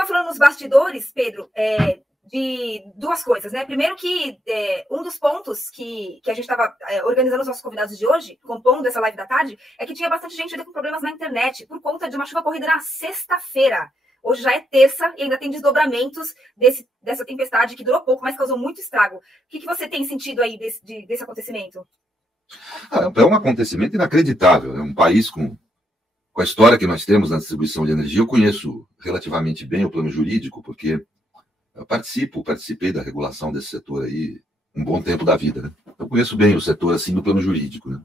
estava falando nos bastidores, Pedro, de duas coisas, né? Primeiro que um dos pontos que a gente estava organizando os nossos convidados de hoje, compondo essa live da tarde, é que tinha bastante gente ainda com problemas na internet por conta de uma chuva corrida na sexta-feira. Hoje já é terça e ainda tem desdobramentos dessa tempestade que durou pouco, mas causou muito estrago. O que você tem sentido aí desse acontecimento? É um acontecimento inacreditável. É um país com a história que nós temos na distribuição de energia. Eu conheço relativamente bem o plano jurídico, porque eu participei da regulação desse setor aí um bom tempo da vida, né? Eu conheço bem o setor assim no plano jurídico, né?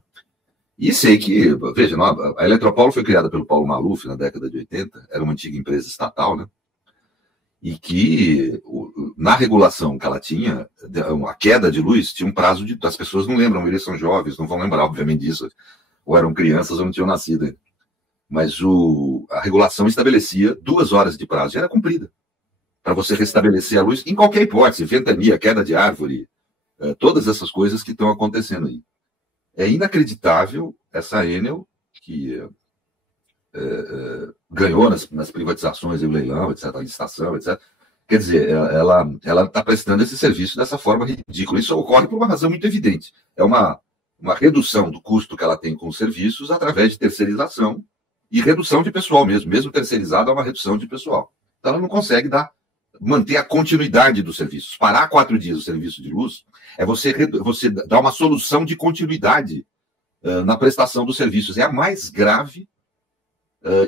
E sei que, veja, a Eletropaulo foi criada pelo Paulo Maluf na década de 80, era uma antiga empresa estatal, né? E que na regulação que ela tinha, a queda de luz tinha um prazo de... As pessoas não lembram, eles são jovens, não vão lembrar, obviamente, disso, ou eram crianças ou não tinham nascido ainda. Mas a regulação estabelecia 2 horas de prazo, e era cumprida, para você restabelecer a luz em qualquer hipótese, ventania, queda de árvore, todas essas coisas que estão acontecendo aí. É inacreditável essa Enel, que ganhou nas privatizações, o leilão, etc., a licitação, etc. Quer dizer, ela está prestando esse serviço dessa forma ridícula. Isso ocorre por uma razão muito evidente. É uma redução do custo que ela tem com os serviços através de terceirização e redução de pessoal mesmo. Mesmo terceirizado, há uma redução de pessoal. Então, ela não consegue manter a continuidade dos serviços. Parar 4 dias o serviço de luz é você dar uma solução de continuidade na prestação dos serviços. É a mais grave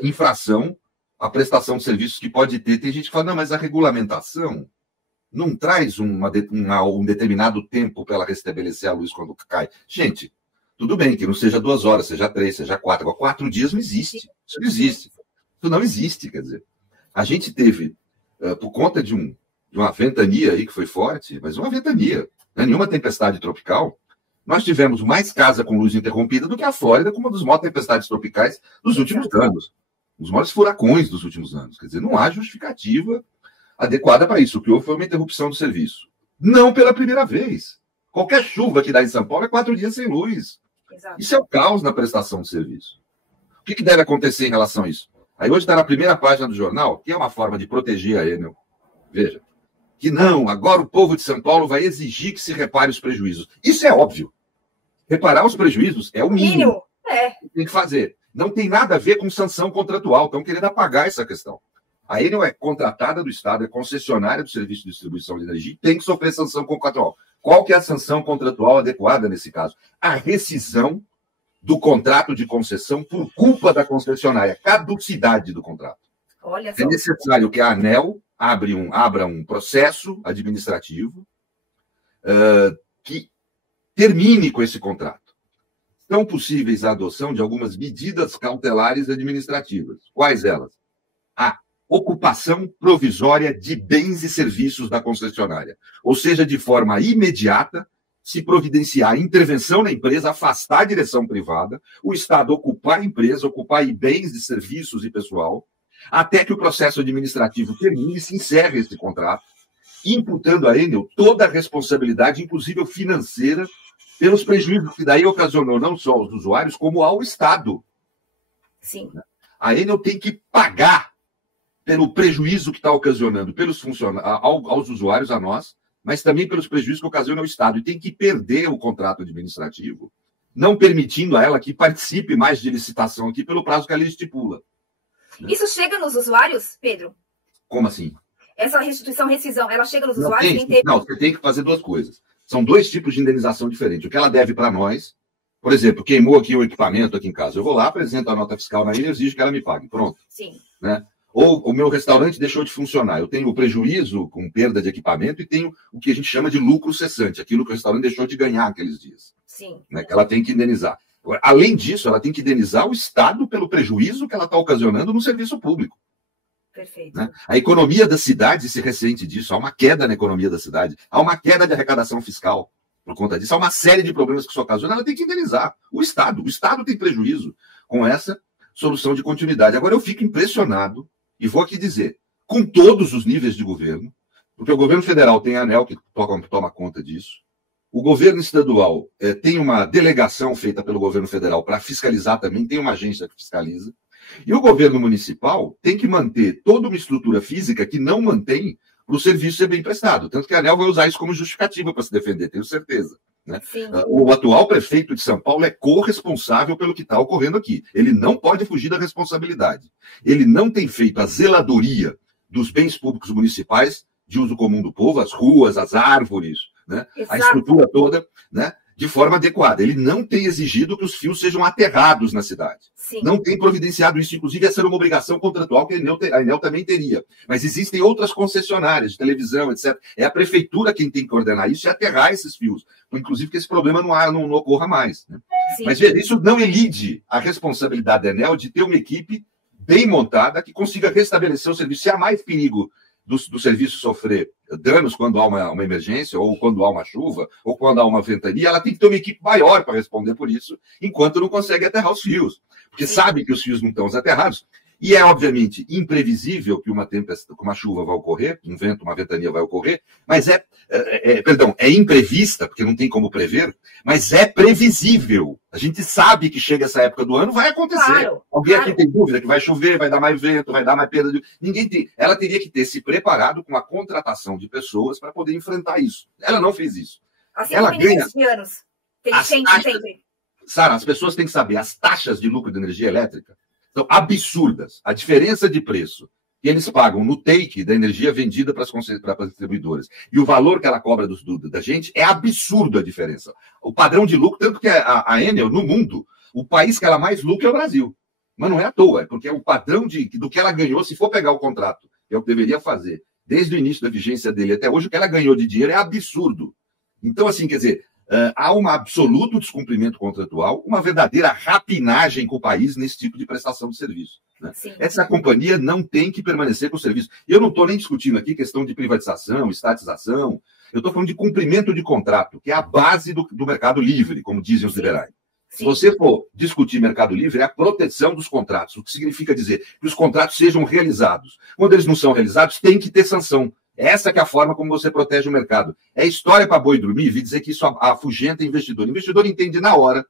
infração à prestação de serviços que pode ter. Tem gente que fala, não, mas a regulamentação não traz um determinado tempo para ela restabelecer a luz quando cai. Gente, tudo bem que não seja 2 horas, seja 3, seja 4. Agora, 4 dias não existe. Isso não existe. Isso não existe, quer dizer. A gente teve, por conta de uma ventania aí que foi forte, mas uma ventania, né? Nenhuma tempestade tropical, nós tivemos mais casa com luz interrompida do que a Flórida com uma das maiores tempestades tropicais dos últimos anos. Os maiores furacões dos últimos anos. Quer dizer, não há justificativa adequada para isso. O que houve foi uma interrupção do serviço. Não pela primeira vez. Qualquer chuva que dá em São Paulo é 4 dias sem luz. Exato. Isso é o caos na prestação de serviço. O que deve acontecer em relação a isso? Aí hoje está na primeira página do jornal, que é uma forma de proteger a Enel. Veja, que não, agora o povo de São Paulo vai exigir que se repare os prejuízos. Isso é óbvio. Reparar os prejuízos é o mínimo que tem que fazer. Não tem nada a ver com sanção contratual. Estão querendo apagar essa questão. A Enel é contratada do Estado, é concessionária do serviço de distribuição de energia e tem que sofrer sanção contratual. Qual que é a sanção contratual adequada nesse caso? A rescisão do contrato de concessão por culpa da concessionária, caducidade do contrato. Olha só. É necessário que a ANEEL abra um processo administrativo que termine com esse contrato. São possíveis a adoção de algumas medidas cautelares administrativas. Quais elas? A ocupação provisória de bens e serviços da concessionária. Ou seja, de forma imediata, se providenciar intervenção na empresa, afastar a direção privada, o Estado ocupar a empresa, ocupar bens e serviços e pessoal, até que o processo administrativo termine e se encerre esse contrato, imputando a Enel toda a responsabilidade, inclusive financeira, pelos prejuízos que daí ocasionou não só aos usuários, como ao Estado. Sim. A Enel tem que pagar pelo prejuízo que está ocasionando aos usuários, a nós, mas também pelos prejuízos que ocasiona ao Estado. E tem que perder o contrato administrativo, não permitindo a ela que participe mais de licitação aqui pelo prazo que a lei estipula. Isso chega nos usuários, Pedro? Como assim? Essa restituição, rescisão, ela chega nos não, usuários? Não, você tem que fazer 2 coisas. São 2 tipos de indenização diferentes. O que ela deve para nós, por exemplo, queimou aqui o equipamento aqui em casa. Eu vou lá, apresento a nota fiscal na ilha e exijo que ela me pague. Pronto. Sim. Né? Ou o meu restaurante deixou de funcionar. Eu tenho o prejuízo com perda de equipamento e tenho o que a gente chama de lucro cessante, aquilo que o restaurante deixou de ganhar aqueles dias. Sim. Né? Que ela tem que indenizar. Agora, além disso, ela tem que indenizar o Estado pelo prejuízo que ela está ocasionando no serviço público. Perfeito. Né? A economia da cidade se ressente disso. Há uma queda na economia da cidade. Há uma queda de arrecadação fiscal por conta disso. Há uma série de problemas que isso ocasiona. Ela tem que indenizar o Estado. O Estado tem prejuízo com essa solução de continuidade. Agora, eu fico impressionado, e vou aqui dizer, com todos os níveis de governo, porque o governo federal tem a ANEEL que toma conta disso. O governo estadual tem uma delegação feita pelo governo federal para fiscalizar também, tem uma agência que fiscaliza. E o governo municipal tem que manter toda uma estrutura física que não mantém para o serviço ser bem prestado. Tanto que a ANEEL vai usar isso como justificativa para se defender, tenho certeza. Né? O atual prefeito de São Paulo é corresponsável pelo que está ocorrendo aqui. Ele não pode fugir da responsabilidade. Ele não tem feito a zeladoria dos bens públicos municipais de uso comum do povo, as ruas, as árvores, né? A estrutura toda, né? De forma adequada. Ele não tem exigido que os fios sejam aterrados na cidade. Sim. Não tem providenciado isso, inclusive ia ser uma obrigação contratual que a ANEEL também teria. Mas existem outras concessionárias de televisão, etc. É a prefeitura quem tem que ordenar isso e aterrar esses fios. Inclusive que esse problema não ocorra mais. Né? Mas veja, isso não elide a responsabilidade da ANEEL de ter uma equipe bem montada que consiga restabelecer o serviço. Se há mais perigo do serviço sofrer danos quando há uma emergência, ou quando há uma chuva, ou quando há uma ventania, ela tem que ter uma equipe maior para responder por isso, enquanto não consegue aterrar os fios. Porque sabe que os fios não estão aterrados. E é, obviamente, imprevisível que uma tempestade, que uma chuva vai ocorrer, um vento, uma ventania vai ocorrer, mas é imprevista, porque não tem como prever, mas é previsível. A gente sabe que chega essa época do ano, vai acontecer. Claro, Alguém aqui tem dúvida que vai chover, vai dar mais vento, vai dar mais perda de... Ninguém tem. Ela teria que ter se preparado com a contratação de pessoas para poder enfrentar isso. Ela não fez isso. Assim ela ganha de anos. Tem gente sempre. Sara, as pessoas têm que saber, as taxas de lucro de energia elétrica são absurdas. A diferença de preço que eles pagam no take da energia vendida para as distribuidoras e o valor que ela cobra da gente é absurdo a diferença. O padrão de lucro, tanto que a Enel, no mundo, o país que ela mais lucra é o Brasil. Mas não é à toa, é porque o padrão do que ela ganhou, se for pegar o contrato, que é o que deveria fazer, desde o início da vigência dele até hoje, o que ela ganhou de dinheiro é absurdo. Então, assim, quer dizer, há um absoluto descumprimento contratual, uma verdadeira rapinagem com o país nesse tipo de prestação de serviço. Né? Essa companhia não tem que permanecer com o serviço. E eu não estou nem discutindo aqui questão de privatização, estatização, eu estou falando de cumprimento de contrato, que é a base do mercado livre, como dizem os liberais. Se você for discutir mercado livre, é a proteção dos contratos, o que significa dizer que os contratos sejam realizados. Quando eles não são realizados, tem que ter sanção. Essa que é a forma como você protege o mercado. É história para boi dormir, vi dizer que isso afugenta investidor. O investidor entende na hora.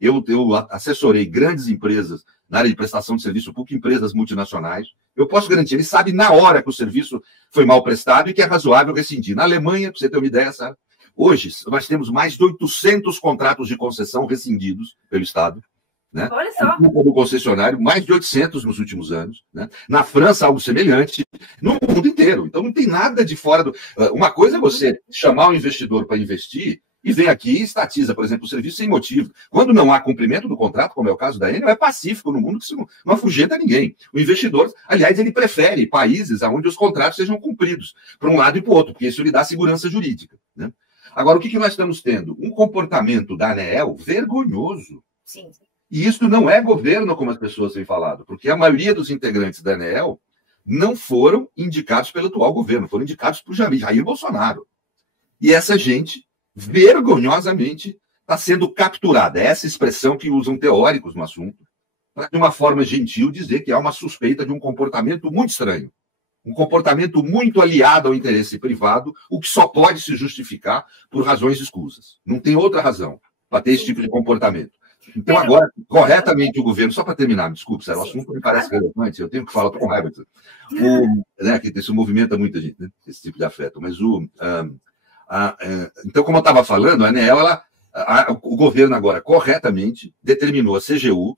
Eu assessorei grandes empresas na área de prestação de serviço público, empresas multinacionais. Eu posso garantir, ele sabe na hora que o serviço foi mal prestado e que é razoável rescindir. Na Alemanha, para você ter uma ideia, sabe? Hoje, nós temos mais de 800 contratos de concessão rescindidos pelo Estado. Né? Olha só. Do concessionário, mais de 800 nos últimos anos. Né? Na França, algo semelhante. No mundo inteiro. Então, não tem nada de fora do... Uma coisa é você chamar o investidor para investir e vem aqui e estatiza, por exemplo, o serviço sem motivo. Quando não há cumprimento do contrato, como é o caso da Enel, é pacífico no mundo, que isso não afugenta ninguém. O investidor, aliás, ele prefere países onde os contratos sejam cumpridos, para um lado e para o outro, porque isso lhe dá segurança jurídica. Né? Agora, o que nós estamos tendo? Um comportamento da ANEEL vergonhoso. Sim. E isso não é governo, como as pessoas têm falado, porque a maioria dos integrantes da ANEEL não foram indicados pelo atual governo, foram indicados por Jair Bolsonaro. E essa gente, vergonhosamente, está sendo capturada. É essa expressão que usam teóricos no assunto, para, de uma forma gentil, dizer que há uma suspeita de um comportamento muito estranho. Um comportamento muito aliado ao interesse privado, o que só pode se justificar por razões escusas. Não tem outra razão para ter esse tipo de comportamento. Então, agora, corretamente, o governo, só para terminar, me desculpe, o assunto me parece relevante, eu tenho que falar, estou com raiva disso. Né, que isso movimenta muita gente, né, esse tipo de afeto. Mas então, como eu estava falando, a ANEEL, o governo agora, corretamente, determinou a CGU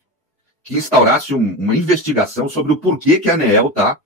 que instaurasse uma investigação sobre o porquê que a ANEEL está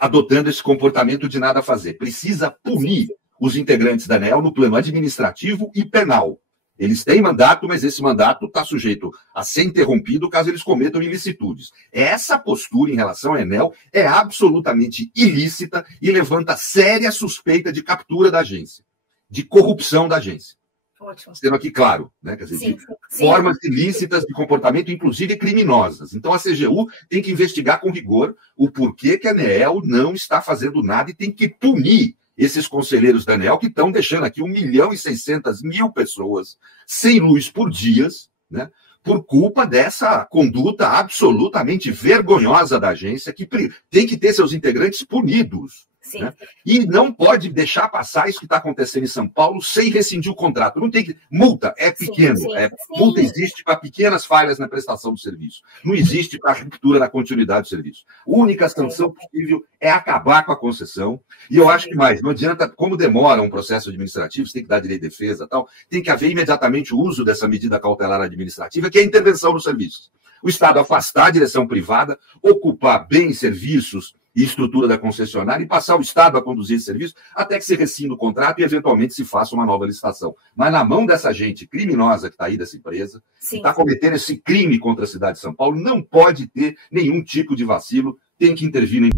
adotando esse comportamento de nada fazer. Precisa punir os integrantes da ANEEL no plano administrativo e penal. Eles têm mandato, mas esse mandato está sujeito a ser interrompido caso eles cometam ilicitudes. Essa postura em relação à ANEEL é absolutamente ilícita e levanta séria suspeita de captura da agência, de corrupção da agência. Ótimo. Sendo aqui claro, né? Quer dizer, de formas ilícitas de comportamento, inclusive criminosas. Então a CGU tem que investigar com rigor o porquê que a ANEEL não está fazendo nada e tem que punir esses conselheiros da ANEEL que estão deixando aqui 1.600.000 pessoas sem luz por dias, né, por culpa dessa conduta absolutamente vergonhosa da agência, que tem que ter seus integrantes punidos. Sim. Né? E não pode deixar passar isso que está acontecendo em São Paulo sem rescindir o contrato. Não tem que... Multa é pequeno. Sim. Multa existe para pequenas falhas na prestação do serviço. Não existe para ruptura na continuidade do serviço. A única sanção possível é acabar com a concessão. E eu acho que mais, não adianta, como demora um processo administrativo, você tem que dar direito de defesa e tal, tem que haver imediatamente o uso dessa medida cautelar administrativa, que é a intervenção no serviço. O Estado afastar a direção privada, ocupar bem serviços e estrutura da concessionária e passar o Estado a conduzir esse serviço até que se rescinde o contrato e, eventualmente, se faça uma nova licitação. Mas na mão dessa gente criminosa que está aí, dessa empresa, que está cometendo esse crime contra a cidade de São Paulo, não pode ter nenhum tipo de vacilo, tem que intervir.